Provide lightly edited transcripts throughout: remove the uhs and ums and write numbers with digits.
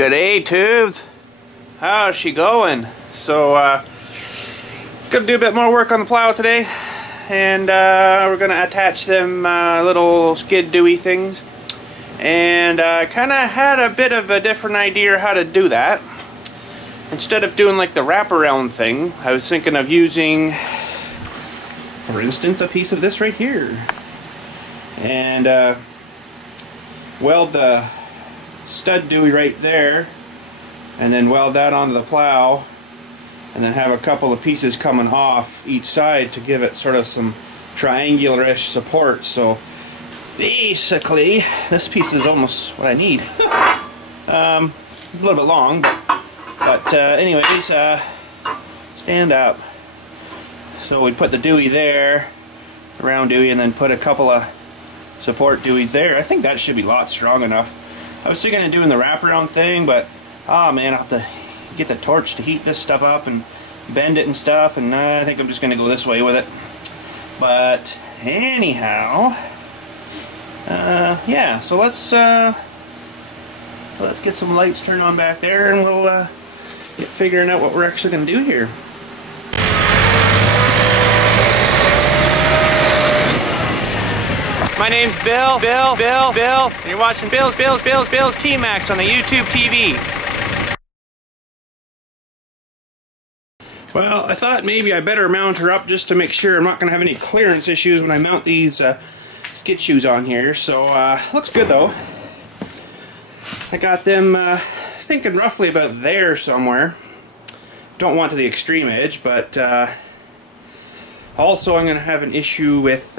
Good day, tubes. How's she going? So, gonna do a bit more work on the plow today, and we're gonna attach them little skid dewey things. And kind of had a bit of a different idea how to do that. Instead of doing like the wraparound thing, I was thinking of using, for instance, a piece of this right here, and weld the stud dewey right there, and then weld that onto the plow, and then have a couple of pieces coming off each side to give it sort of some triangular-ish support. So basically this piece is almost what I need. A little bit long, but anyways, stand up. So we put the dewey there, the round dewey, and then put a couple of support deweys there. I think that should be a lot strong enough. I was thinking of doing the wraparound thing, but oh man, I'll have to get the torch to heat this stuff up and bend it and stuff, and I think I'm just going to go this way with it. But anyhow, yeah, so let's get some lights turned on back there, and we'll get figuring out what we're actually going to do here. My name's Bill, and you're watching BILLSTMAXX on the YouTube TV. Well, I thought maybe I better mount her up just to make sure I'm not going to have any clearance issues when I mount these skid shoes on here. So, looks good though. I got them thinking roughly about there somewhere. Don't want to the extreme edge, but also I'm going to have an issue with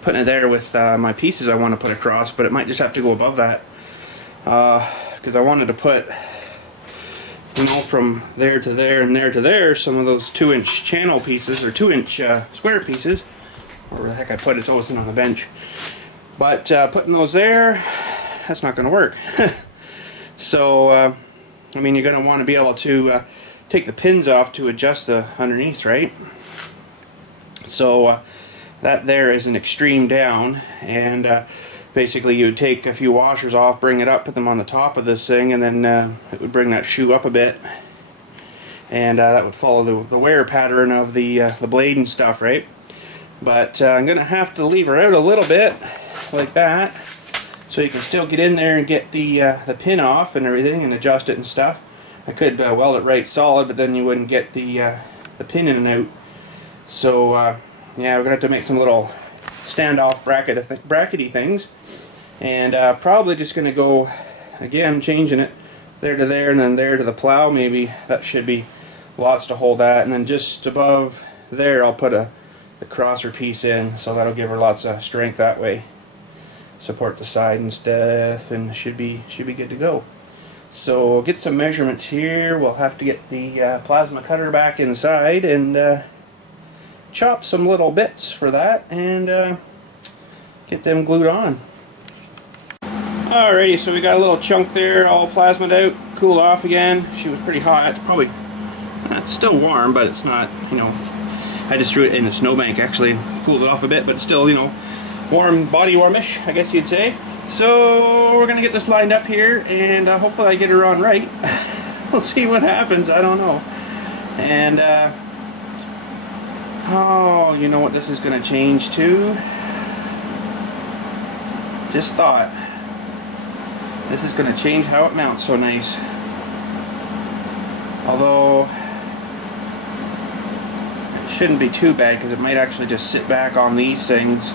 putting it there with my pieces I want to put across, but it might just have to go above that, because I wanted to put, you know, from there to there and there to there, some of those 2-inch channel pieces, or 2-inch square pieces, or where the heck I put it, so it's on the bench. But putting those there, that's not going to work. So, I mean, you're going to want to be able to take the pins off to adjust the underneath, right? So, that there is an extreme down, and basically you would take a few washers off, bring it up, put them on the top of this thing, and then it would bring that shoe up a bit, and that would follow the wear pattern of the blade and stuff, right? But I'm going to have to lever out a little bit, like that, so you can still get in there and get the pin off and everything, and adjust it and stuff. I could weld it right solid, but then you wouldn't get the pin in and out. So yeah, we're going to have to make some little standoff brackety things, and probably just going to go, again, changing it there to there and then there to the plow. Maybe that should be lots to hold that, and then just above there I'll put the crosser piece in, so that'll give her lots of strength that way. Support the side and stuff, and should be good to go. So we'll get some measurements here. We'll have to get the plasma cutter back inside and chop some little bits for that, and get them glued on. Alrighty, so we got a little chunk there all plasmaed out, cooled off again. She was pretty hot. Probably, it's still warm, but it's not, you know, I just threw it in the snowbank actually, cooled it off a bit, but it's still, you know, warm, body warmish, I guess you'd say. So we're gonna get this lined up here, and hopefully I get her on right. We'll see what happens, I don't know. And oh, you know what this is going to change to? Just thought. This is going to change how it mounts so nice. Although, it shouldn't be too bad, because it might actually just sit back on these things.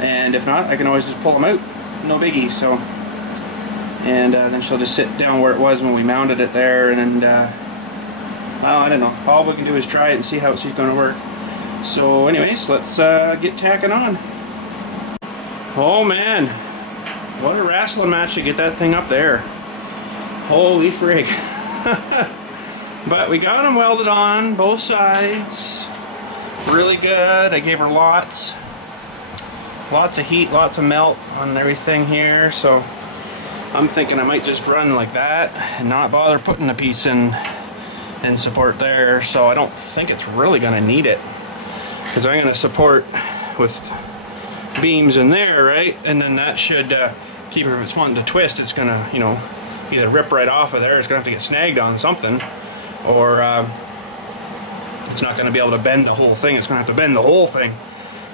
And if not, I can always just pull them out. No biggie, so. And then she'll just sit down where it was when we mounted it there, and then well, I don't know. All we can do is try it and see how she's going to work. So anyways, let's get tacking on. Oh man, what a wrestling match to get that thing up there. Holy frig. But we got them welded on, both sides. Really good. I gave her lots of heat, lots of melt on everything here. So I'm thinking I might just run like that and not bother putting a piece in and support there, so I don't think it's really going to need it, because I'm going to support with beams in there, right? And then that should keeper, if it's wanting to twist, it's gonna, you know, either rip right off of there, it's gonna have to get snagged on something, or it's not gonna be able to bend the whole thing. It's gonna have to bend the whole thing.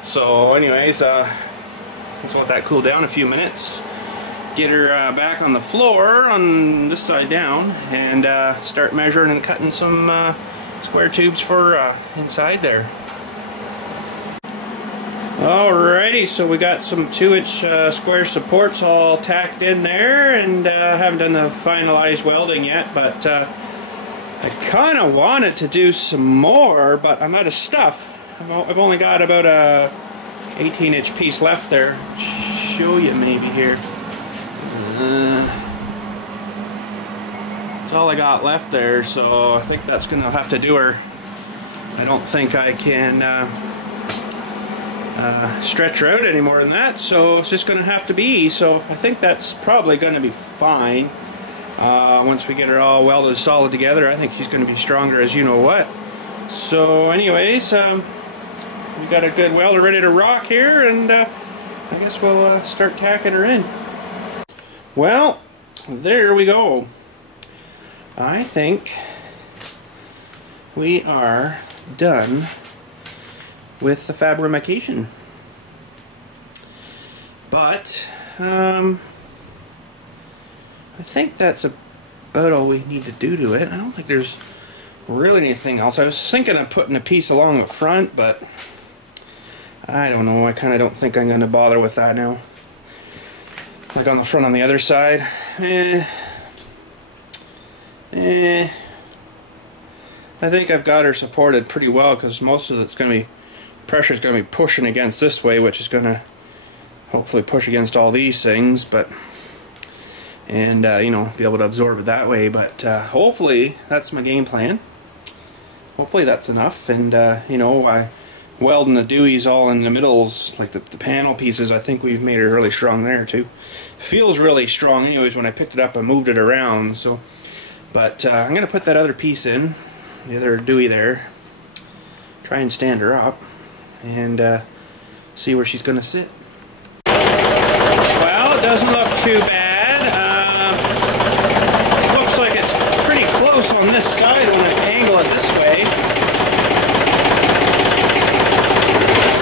So anyways, let's let that cool down a few minutes, get her back on the floor on this side down, and start measuring and cutting some square tubes for inside there. Alrighty, so we got some 2-inch square supports all tacked in there, and haven't done the finalized welding yet, but I kind of wanted to do some more, but I'm out of stuff. I've only got about a 18-inch piece left there. Show you maybe here. That's all I got left there, so I think that's gonna have to do her. I don't think I can stretch her out any more than that, so it's just gonna have to be. So I think that's probably gonna be fine. Once we get her all welded solid together, I think she's gonna be stronger as you know what. So anyways, we got a good welder ready to rock here, and I guess we'll start tacking her in. Well, there we go. I think we are done with the fabrication. But I think that's about all we need to do to it. I don't think there's really anything else. I was thinking of putting a piece along the front, but I don't know. I kind of don't think I'm going to bother with that now. Like on the front on the other side. I think I've got her supported pretty well, because most of it's going to be, pressure is going to be pushing against this way, which is going to hopefully push against all these things, but and you know, be able to absorb it that way. But hopefully that's my game plan. Hopefully that's enough, and you know, I welding the dewies all in the middles, like the panel pieces. I think we've made her really strong there too. Feels really strong anyways. When I picked it up, I moved it around, so. But I'm gonna put that other piece in, the other dewey there, try and stand her up, and see where she's gonna sit. Well, it doesn't look too bad. Looks like it's pretty close on this side when I angle it this way.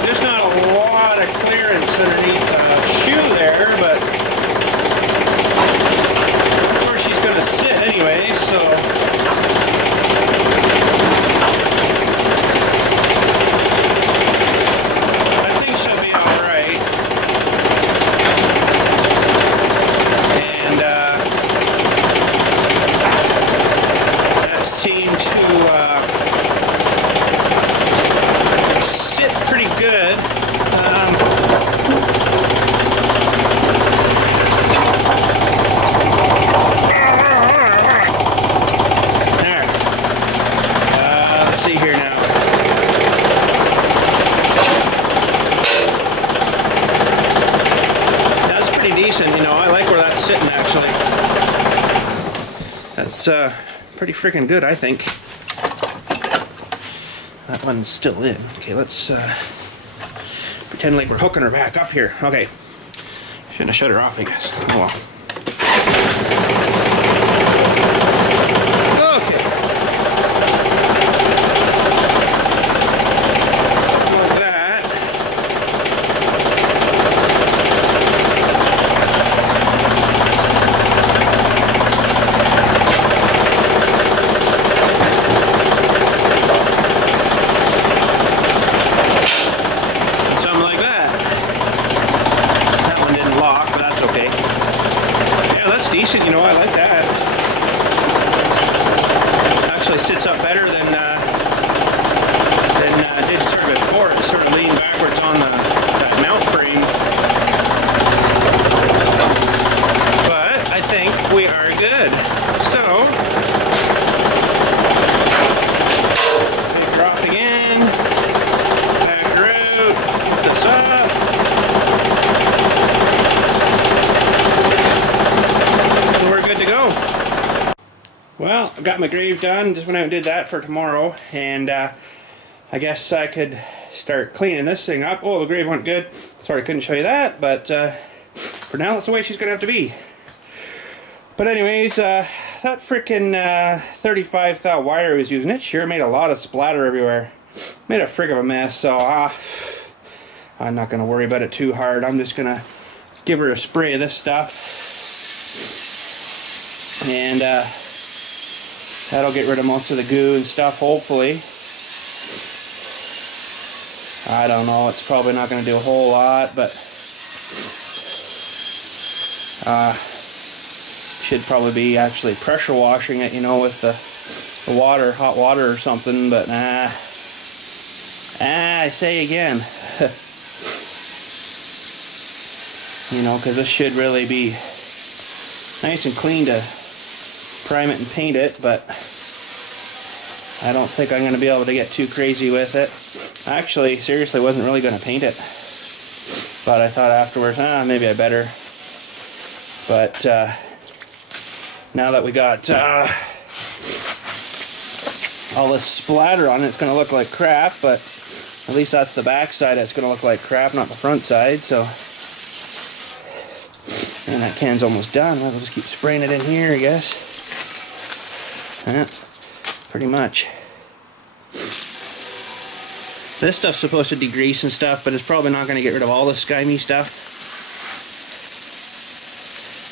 There's not a lot of clearance underneath the shoe there, but that's where she's gonna sit anyway, so. I think she'll be alright. And that seemed to sit pretty good. Let's see here now. That's pretty decent, you know. I like where that's sitting actually. That's pretty freaking good, I think. That one's still in. Okay, let's pretend like we're hooking her back up here. Okay. Shouldn't have shut her off, I guess. Oh well. Decent, you know, I like that. Actually sits up better than did sort of before. It sort of leaned backwards on that mount frame. But I think we are good. So take her off again. Back her out. Put this up. Well, I got my grave done, just went out and did that for tomorrow, and I guess I could start cleaning this thing up. Oh, the grave went good. Sorry I couldn't show you that, but for now, that's the way she's gonna have to be. But anyways, that frickin' 35 thou wire I was using, it sure made a lot of splatter everywhere. Made a frig of a mess, so I'm not gonna worry about it too hard. I'm just gonna give her a spray of this stuff. And that'll get rid of most of the goo and stuff, hopefully. I don't know, it's probably not going to do a whole lot, but should probably be actually pressure washing it, you know, with the water, hot water or something, but I say again, you know, because this should really be nice and clean to prime it and paint it, but I don't think I'm going to be able to get too crazy with it. Actually, seriously, wasn't really going to paint it, but I thought afterwards, maybe I better. But now that we got all this splatter on it, it's going to look like crap, but at least that's the back side that's going to look like crap, not the front side. So, and that can's almost done. I'll just keep spraying it in here, I guess. Pretty much. This stuff's supposed to degrease and stuff, but it's probably not going to get rid of all the skimmy stuff.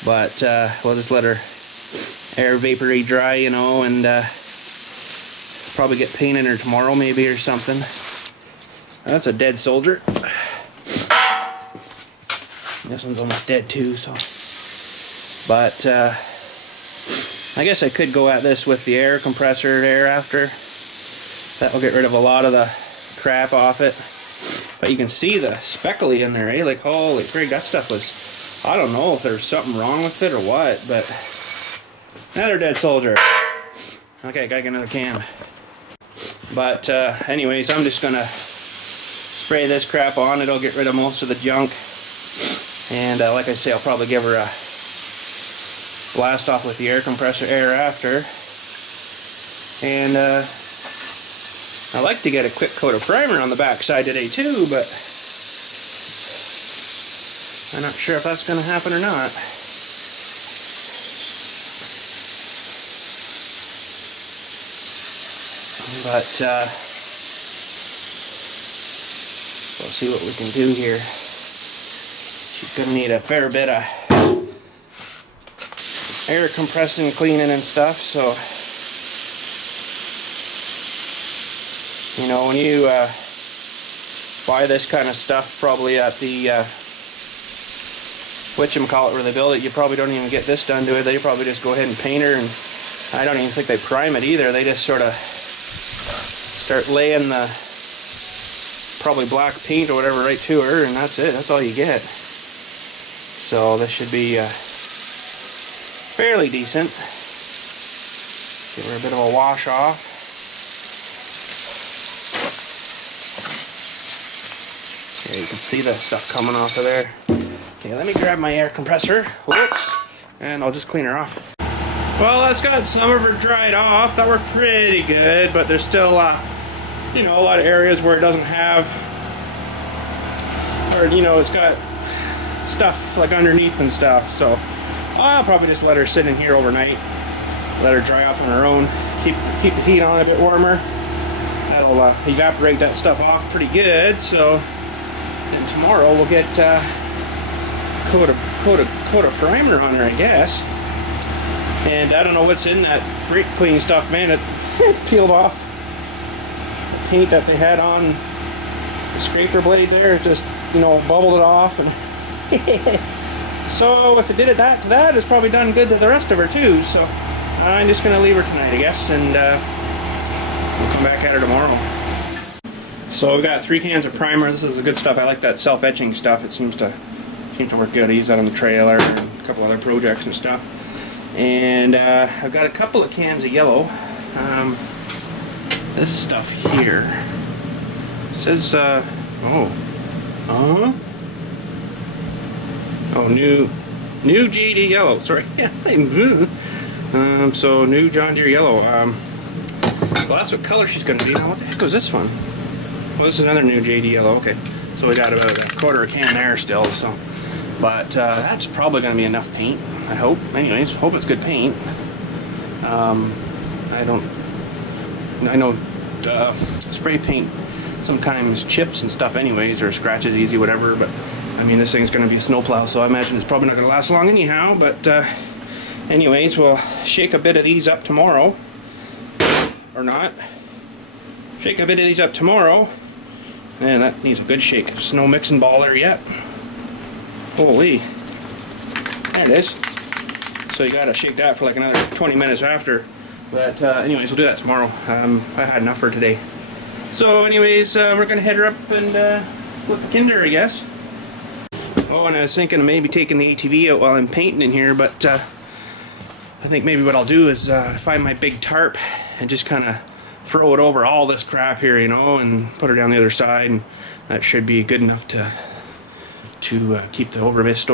But we'll just let her air vapory dry, you know, and probably get paint in her tomorrow maybe or something. That's a dead soldier. This one's almost dead too, so. But I guess I could go at this with the air compressor there after. That'll get rid of a lot of the crap off it. But you can see the speckly in there, eh? Like, holy frig, that stuff was, I don't know if there's something wrong with it or what, but another dead soldier. Okay, gotta get another can. But anyways, I'm just gonna spray this crap on. It'll get rid of most of the junk. And like I say, I'll probably give her a blast off with the air compressor air after. And I like to get a quick coat of primer on the back side today too, but I'm not sure if that's going to happen or not. But we'll see what we can do here. She's going to need a fair bit of air compressing, cleaning and stuff, so you know, when you buy this kind of stuff probably at the whatchamacallit where they build it, you probably don't even get this done to it. They probably just go ahead and paint her, and I don't even think they prime it either. They just sort of start laying the probably black paint or whatever right to her, and that's it. That's all you get. So this should be fairly decent. Give her a bit of a wash off. Okay, you can see the stuff coming off of there. Okay, let me grab my air compressor. Whoops. And I'll just clean her off. Well, that's got some of her dried off. That worked pretty good, but there's still, you know, a lot of areas where it doesn't have, or, you know, it's got stuff like underneath and stuff. So I'll probably just let her sit in here overnight. Let her dry off on her own. Keep the heat on a bit warmer. That'll evaporate that stuff off pretty good. So then tomorrow we'll get coat of primer on her, I guess. And I don't know what's in that brake clean stuff, man. It peeled off the paint that they had on the scraper blade there. It just, you know, bubbled it off. And so if it did it to that, it's probably done good to the rest of her too. So I'm just going to leave her tonight, I guess, and we'll come back at her tomorrow. So we've got 3 cans of primer. This is the good stuff. I like that self-etching stuff. It seems to work good. I use that on the trailer and a couple other projects and stuff. And I've got a couple of cans of yellow. This stuff here says, new JD yellow. Sorry. So new John Deere yellow. So that's what color she's going to be. Now, what the heck was this one? Well, this is another new JD yellow. Okay, so we got about a quarter of a can there still. So But that's probably going to be enough paint, I hope. Anyways, hope it's good paint. I know spray paint sometimes chips and stuff anyways, or scratches easy, whatever, but I mean, this thing's going to be a snowplow, so I imagine it's probably not going to last long anyhow. But anyways, we'll shake a bit of these up tomorrow, or not. Shake a bit of these up tomorrow. Man, that needs a good shake. There's no mixing ball there yet. Holy. There it is. So you gotta shake that for like another 20 minutes after. But anyways, we'll do that tomorrow. I had enough for today. So anyways, we're gonna head her up and flip a Kinder, I guess. Oh, and I was thinking of maybe taking the ATV out while I'm painting in here, but I think maybe what I'll do is find my big tarp and just kind of throw it over all this crap here, you know, and put her down the other side, and that should be good enough to keep the overmist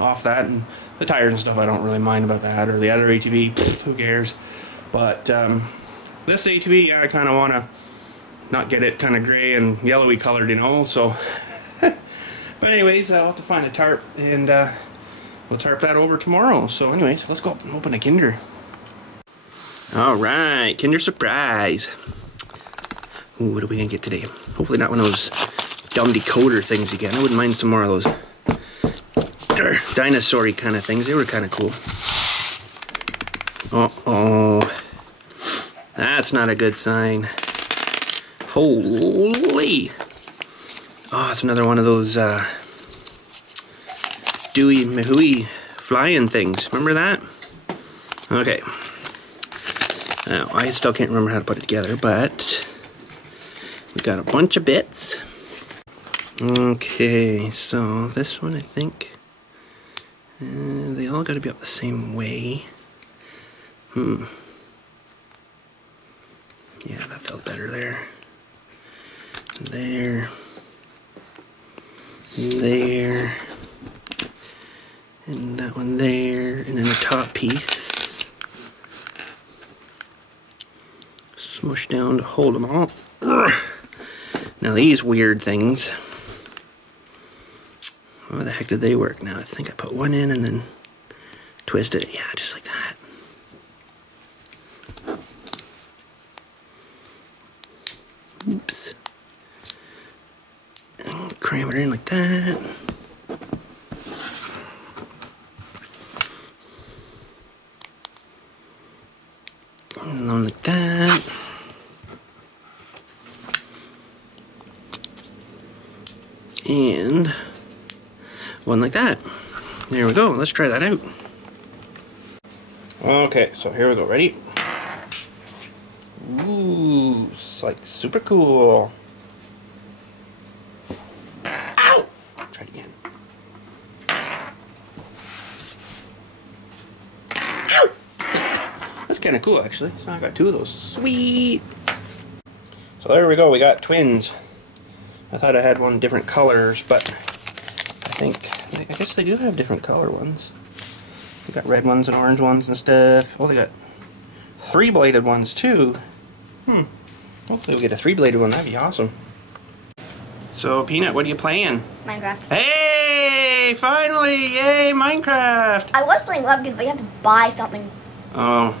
off that. And the tires and stuff, I don't really mind about that, or the other ATV, who cares. But this ATV, I kind of want to not get it kind of gray and yellowy colored, you know, so but anyways, I'll have to find a tarp, and we'll tarp that over tomorrow. So anyways, let's go up and open a Kinder. Alright, Kinder Surprise. Ooh, what are we gonna get today? Hopefully not one of those dumb decoder things again. I wouldn't mind some more of those dinosaur-y kind of things. They were kind of cool. Uh-oh. That's not a good sign. Holy! Oh, it's another one of those Dewey Mahui flying things. Remember that? Okay. Now, I still can't remember how to put it together, but we got a bunch of bits. Okay, so this one, I think, they all got to be up the same way. Yeah, that felt better there. There. There. And that one there. And then the top piece. Smush down to hold them all. Now these weird things. How the heck did they work? Now I think I put one in and then twisted it. Yeah, just like that. Oops. And cram it in like that. And then like that. And one like that. There we go. Let's try that out. Okay, so here we go. Ready? Ooh, it's like super cool. Ow! Try it again. Ow! That's kind of cool, actually. So I got two of those. Sweet! So there we go. We got twins. I thought I had one different colors, but I guess they do have different color ones. They got red ones and orange ones and stuff. Oh, they got three-bladed ones too. Hopefully we'll get a three-bladed one. That'd be awesome. So, Peanut, what are you playing? Minecraft. Hey! Finally! Yay, Minecraft! I was playing Welding, but you have to buy something. Oh.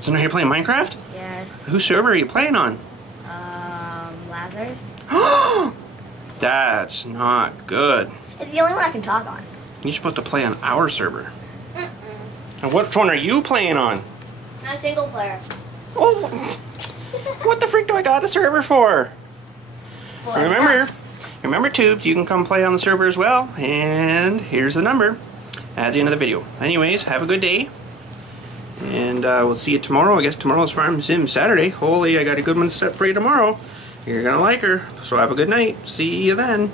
So now you're playing Minecraft? Yes. Whose server are you playing on? Lazarus. That's not good. It's the only one I can talk on. You're supposed to play on our server. And which one are you playing on? Not single player. Oh, what the freak do I got a server for? Remember, Tubes, you can come play on the server as well. And here's the number at the end of the video. Anyways, have a good day. And we'll see you tomorrow. I guess tomorrow's Farm Sim Saturday. Holy, I got a good one set for you tomorrow. You're gonna like her. So have a good night. See you then.